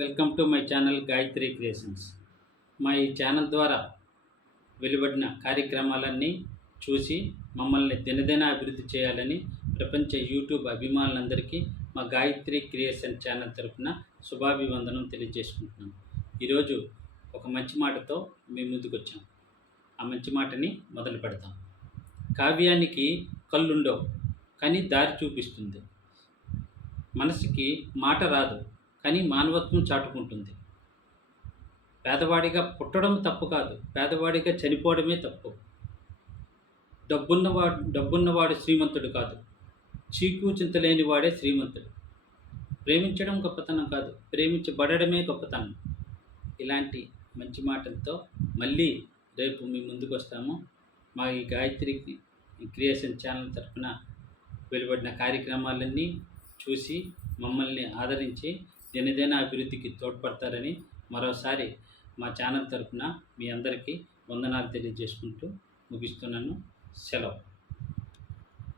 Welcome to my channel Gayatri creations. మా ఈ channel ద్వారా వెలువడిన కార్యక్రమాలన్నీ చూసి మమ్మల్ని దినదిన అభివృద్ధి చేయాలని ప్రపంచ యూట్యూబ్ అభిమానులందరికీ మా గాయత్రి క్రియేషన్ ఛానల్ తరపున శుభాభివందనం తెలియజేసుకుంటున్నాం. ఈరోజు ఒక మంచి మాటతో మీ ముందుకు వచ్చాం. ఆ మంచి మాటని మొదలు పెడతాం. కావ్యానికి కళ్ళుండవు, కానీ దారి చూపిస్తుంది. మనసుకి మాట రాదు, కానీ మానవత్వం చాటుకుంటుంది. పేదవాడిగా పుట్టడం తప్పు కాదు, పేదవాడిగా చనిపోవడమే తప్పు. డబ్బున్నవాడు శ్రీమంతుడు కాదు, చీకు చింతలేని వాడే శ్రీమంతుడు. ప్రేమించడం గొప్పతనం కాదు, ప్రేమించబడమే గొప్పతనం. ఇలాంటి మంచి మాటలతో మళ్ళీ రేపు మీ ముందుకు వస్తాము. మా ఈ గాయత్రి క్రియేషన్ ఛానల్ తరఫున వెలువడిన కార్యక్రమాలన్నీ చూసి మమ్మల్ని ఆదరించి దినదిన అభివృద్ధికి తోడ్పడతారని మరోసారి మా ఛానల్ తరఫున మీ అందరికీ వందనాలు తెలియజేసుకుంటూ ముగిస్తున్నాను. సెలవు.